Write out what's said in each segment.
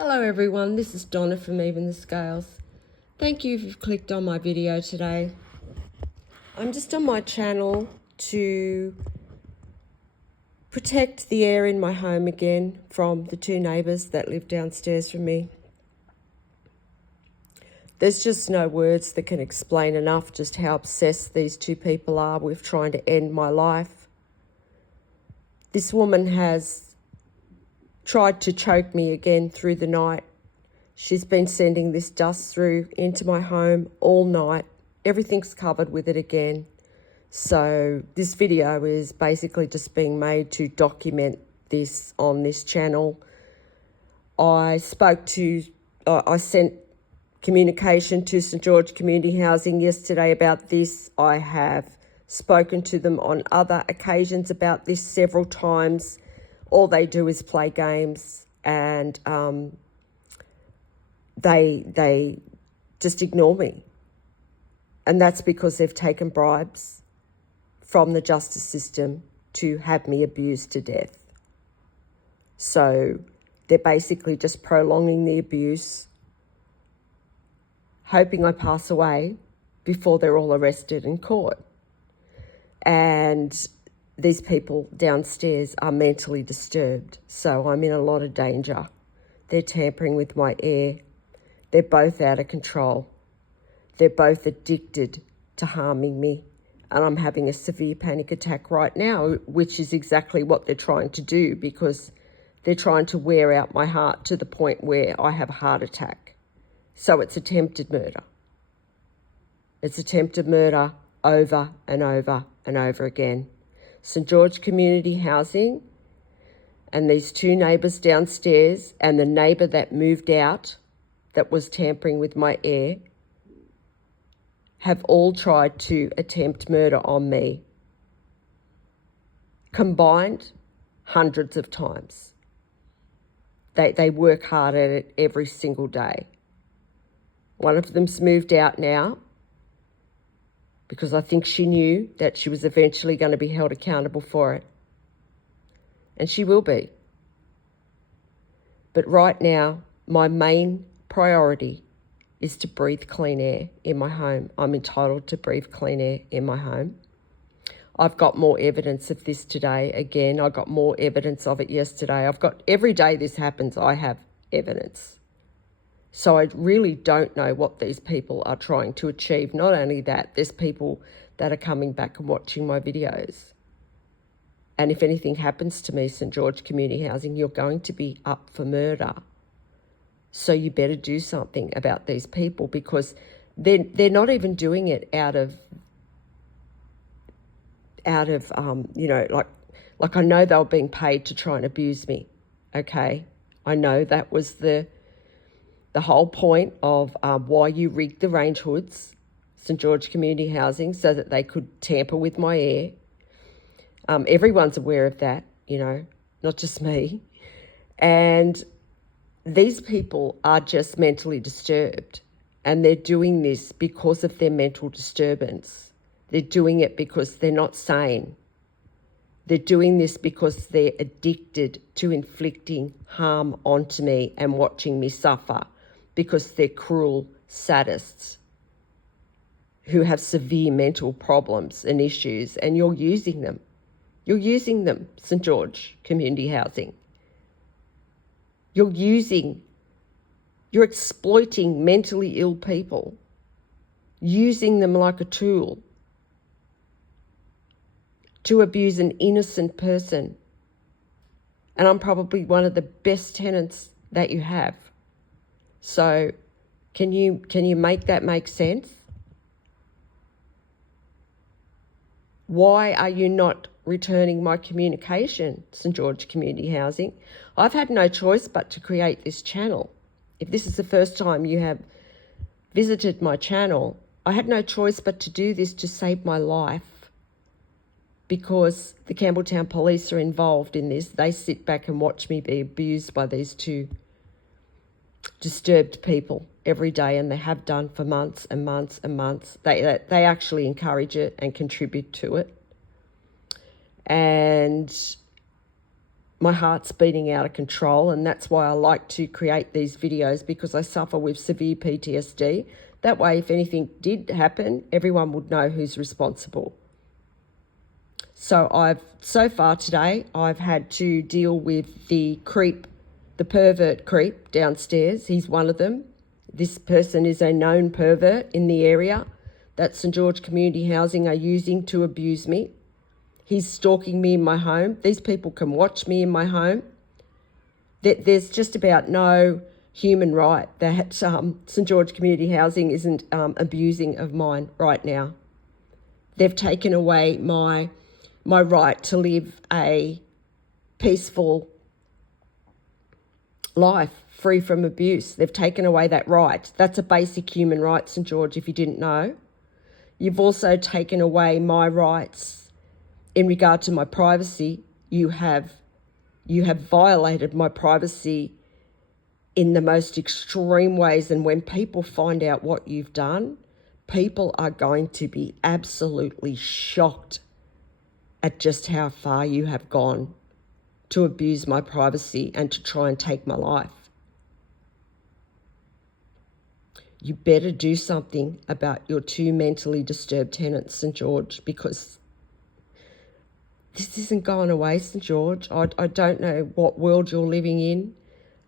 Hello everyone, this is Donna from Even the Scales. Thank you if you've clicked on my video today. I'm just on my channel to protect the air in my home again from the two neighbours that live downstairs from me. There's just no words that can explain enough just how obsessed these two people are with trying to end my life. This woman has tried to choke me again through the night. She's been sending this dust through into my home all night. Everything's covered with it again. So this video is basically just being made to document this on this channel. I sent communication to St George Community Housing yesterday about this. I have spoken to them on other occasions about this several times. All they do is play games and they just ignore me. And that's because they've taken bribes from the justice system to have me abused to death. So they're basically just prolonging the abuse, hoping I pass away before they're all arrested and caught. And these people downstairs are mentally disturbed, so I'm in a lot of danger. They're tampering with my air. They're both out of control. They're both addicted to harming me. And I'm having a severe panic attack right now, which is exactly what they're trying to do, because they're trying to wear out my heart to the point where I have a heart attack. So it's attempted murder. It's attempted murder over and over and over again. St George Community Housing and these two neighbours downstairs and the neighbour that moved out that was tampering with my air have all tried to attempt murder on me. Combined, hundreds of times. They work hard at it every single day. One of them's moved out now because I think she knew that she was eventually going to be held accountable for it. And she will be. But right now, my main priority is to breathe clean air in my home. I'm entitled to breathe clean air in my home. I've got more evidence of this today. Again, I got more evidence of it yesterday. Every day this happens, I have evidence. So I really don't know what these people are trying to achieve. Not only that, there's people that are coming back and watching my videos. And if anything happens to me, St George Community Housing, you're going to be up for murder. So you better do something about these people, because they're not even doing it out of like I know they were being paid to try and abuse me. Okay, I know that was the whole point of why you rigged the range hoods, St George Community Housing, so that they could tamper with my air. Everyone's aware of that, not just me. And these people are just mentally disturbed, and they're doing this because of their mental disturbance. They're doing it because they're not sane. They're doing this because they're addicted to inflicting harm onto me and watching me suffer, because they're cruel sadists who have severe mental problems and issues, and you're using them. You're using them, St George Community Housing. You're exploiting mentally ill people, using them like a tool to abuse an innocent person. And I'm probably one of the best tenants that you have. So can you make that make sense? Why are you not returning my communication, St George Community Housing? I've had no choice but to create this channel. If this is the first time you have visited my channel, I had no choice but to do this to save my life, because the Campbelltown police are involved in this. They sit back and watch me be abused by these two disturbed people every day, and they have done for months and months and months. They actually encourage it and contribute to it. And my heart's beating out of control, and that's why I like to create these videos, because I suffer with severe PTSD. That way, if anything did happen, everyone would know who's responsible. So far today, I've had to deal with the pervert creep downstairs. He's one of them. This person is a known pervert in the area that St George Community Housing are using to abuse me. He's stalking me in my home. These people can watch me in my home. There's just about no human right that St George Community Housing isn't abusing of mine right now. They've taken away my right to live a peaceful life free from abuse. They've taken away that right. That's a basic human right, St George, if you didn't know. You've also taken away my rights in regard to my privacy. You have violated my privacy in the most extreme ways, and when people find out what you've done, people are going to be absolutely shocked at just how far you have gone to abuse my privacy and to try and take my life. You better do something about your 2 mentally disturbed tenants, St George, because this isn't going away, St George. I don't know what world you're living in,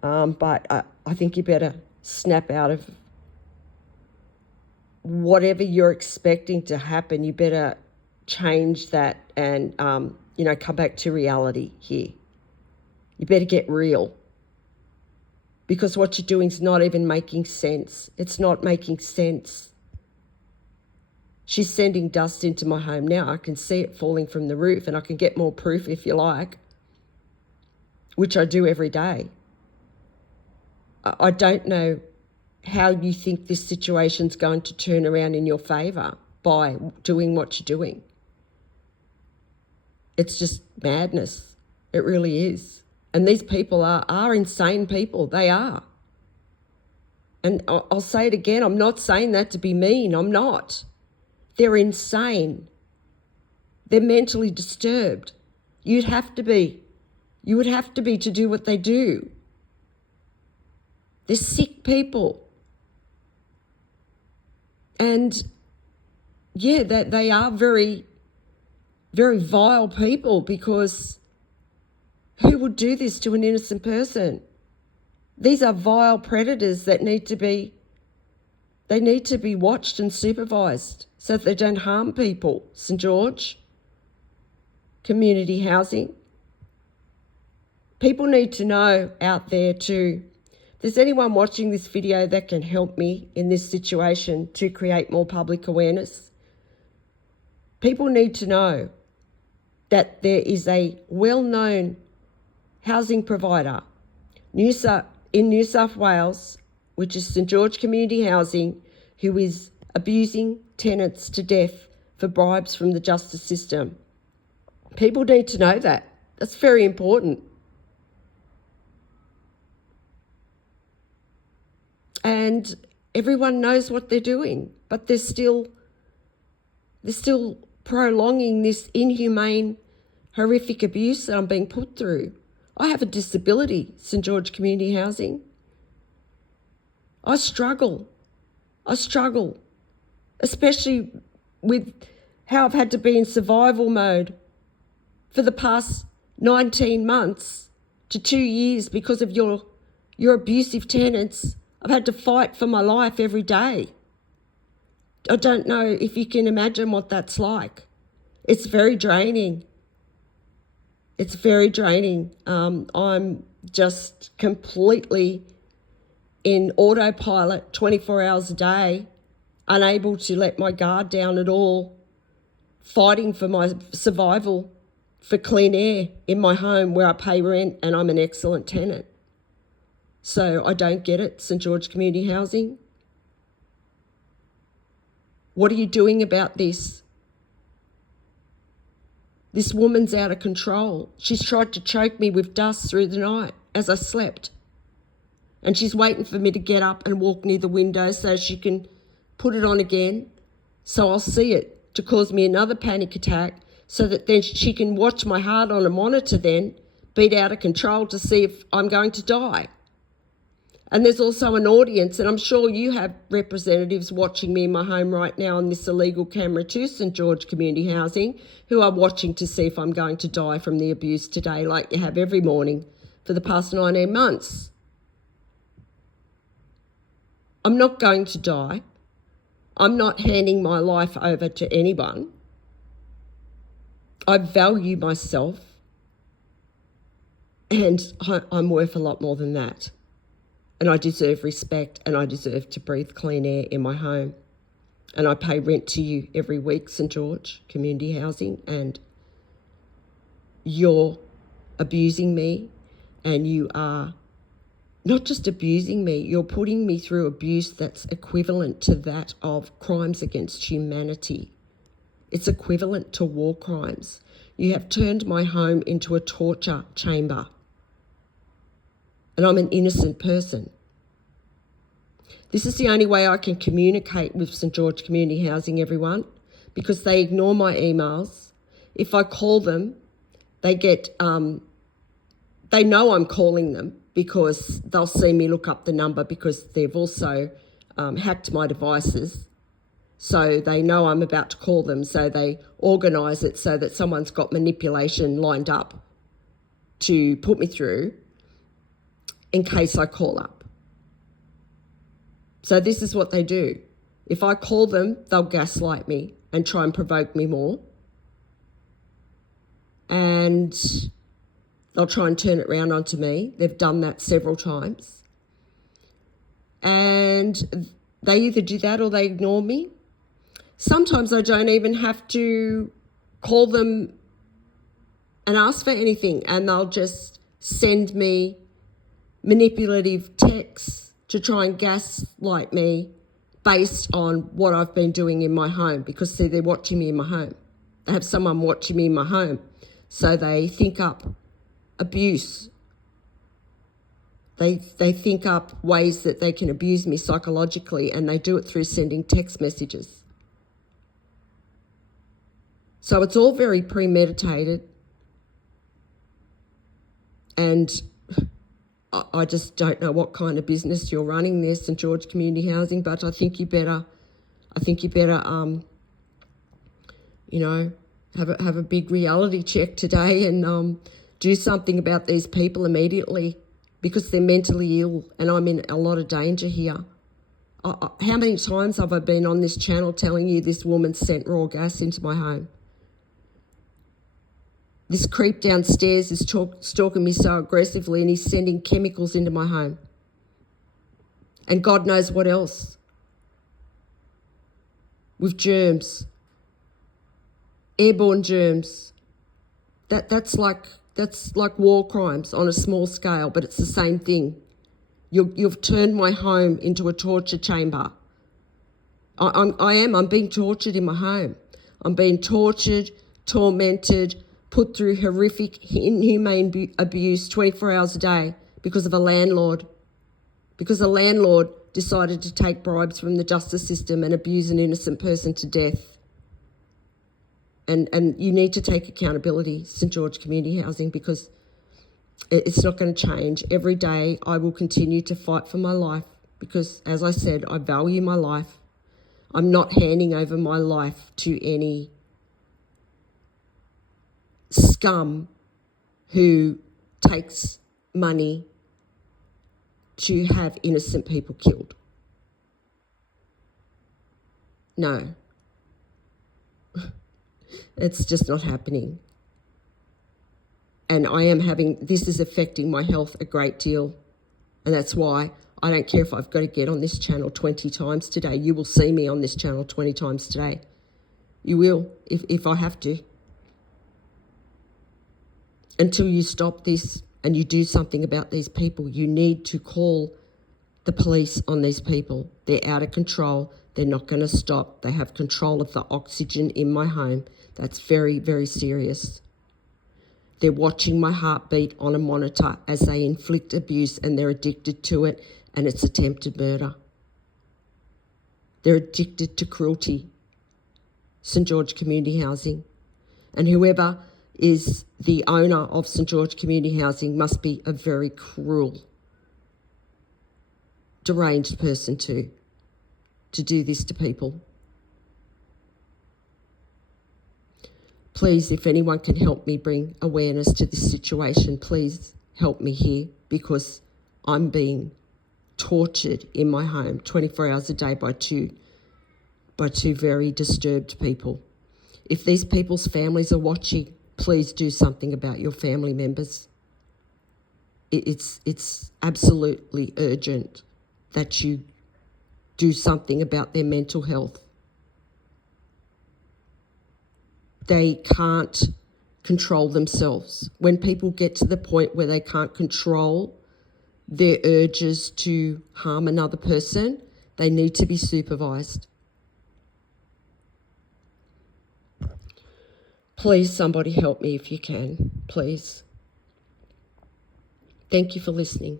but I think you better snap out of whatever you're expecting to happen. You better change that and, come back to reality here. You better get real, because what you're doing is not even making sense. It's not making sense. She's sending dust into my home now. I can see it falling from the roof, and I can get more proof if you like, which I do every day. I don't know how you think this situation's going to turn around in your favour by doing what you're doing. It's just madness. It really is. And these people are insane people. They are. And I'll say it again. I'm not saying that to be mean. I'm not. They're insane. They're mentally disturbed. You'd have to be. You would have to be to do what they do. They're sick people. And yeah, that they are very, very vile people, because who would do this to an innocent person? These are vile predators that need to be watched and supervised so that they don't harm people. St George Community Housing. People need to know out there too. If there's anyone watching this video that can help me in this situation to create more public awareness, people need to know that there is a well-known housing provider in New South Wales, which is St George Community Housing, who is abusing tenants to death for bribes from the justice system. People need to know that. That's very important. And everyone knows what they're doing, but they're still prolonging this inhumane, horrific abuse that I'm being put through. I have a disability, St George Community Housing. I struggle, especially with how I've had to be in survival mode for the past 19 months to 2 years because of your abusive tenants. I've had to fight for my life every day. I don't know if you can imagine what that's like. It's very draining. It's very draining. I'm just completely in autopilot 24 hours a day, unable to let my guard down at all, fighting for my survival, for clean air in my home where I pay rent and I'm an excellent tenant. So I don't get it, St George Community Housing. What are you doing about this? This woman's out of control. She's tried to choke me with dust through the night as I slept. And she's waiting for me to get up and walk near the window so she can put it on again, so I'll see it, to cause me another panic attack, so that then she can watch my heart on a monitor then, beat out of control to see if I'm going to die. And there's also an audience, and I'm sure you have representatives watching me in my home right now on this illegal camera too, St George Community Housing, who are watching to see if I'm going to die from the abuse today, like you have every morning for the past 19 months. I'm not going to die. I'm not handing my life over to anyone. I value myself, and I'm worth a lot more than that. And I deserve respect, and I deserve to breathe clean air in my home. And I pay rent to you every week, St George Community Housing, and you're abusing me, and you are not just abusing me, you're putting me through abuse that's equivalent to that of crimes against humanity. It's equivalent to war crimes. You have turned my home into a torture chamber. And I'm an innocent person. This is the only way I can communicate with St George Community Housing, everyone, because they ignore my emails. If I call them, they get, they know I'm calling them because they'll see me look up the number because they've also hacked my devices. So they know I'm about to call them, so they organise it so that someone's got manipulation lined up to put me through in case I call up. So this is what they do. If I call them, they'll gaslight me and try and provoke me more. And they'll try and turn it around onto me. They've done that several times. And they either do that or they ignore me. Sometimes I don't even have to call them and ask for anything, and they'll just send me manipulative texts to try and gaslight me based on what I've been doing in my home, because, see, they're watching me in my home. They have someone watching me in my home, so they think up abuse. They think up ways that they can abuse me psychologically, and they do it through sending text messages. So it's all very premeditated, and I just don't know what kind of business you're running there, St George Community Housing, but I think you better, have a big reality check today and do something about these people immediately, because they're mentally ill and I'm in a lot of danger here. How many times have I been on this channel telling you this woman sent raw gas into my home? This creep downstairs is stalking me so aggressively, and he's sending chemicals into my home. And God knows what else. With germs. Airborne germs. That's like war crimes on a small scale, but it's the same thing. You've turned my home into a torture chamber. I'm being tortured in my home. I'm being tortured, tormented, put through horrific, inhumane abuse 24 hours a day because of a landlord. Because a landlord decided to take bribes from the justice system and abuse an innocent person to death. And you need to take accountability, St George Community Housing, because it's not going to change. Every day I will continue to fight for my life because, as I said, I value my life. I'm not handing over my life to any scum who takes money to have innocent people killed. No. It's just not happening. And this is affecting my health a great deal. And that's why I don't care if I've got to get on this channel 20 times today. You will see me on this channel 20 times today. You will, if I have to. Until you stop this and you do something about these people, you need to call the police on these people. They're out of control. They're not going to stop. They have control of the oxygen in my home. That's very, very serious. They're watching my heartbeat on a monitor as they inflict abuse, and they're addicted to it, and it's attempted murder. They're addicted to cruelty. St George Community Housing. And whoever is the owner of St George Community Housing must be a very cruel, deranged person to do this to people. Please, if anyone can help me bring awareness to this situation, please help me here, because I'm being tortured in my home 24 hours a day by two very disturbed people. If these people's families are watching, please do something about your family members. It's absolutely urgent that you do something about their mental health. They can't control themselves. When people get to the point where they can't control their urges to harm another person, they need to be supervised. Please, somebody help me if you can, please. Thank you for listening,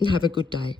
and have a good day.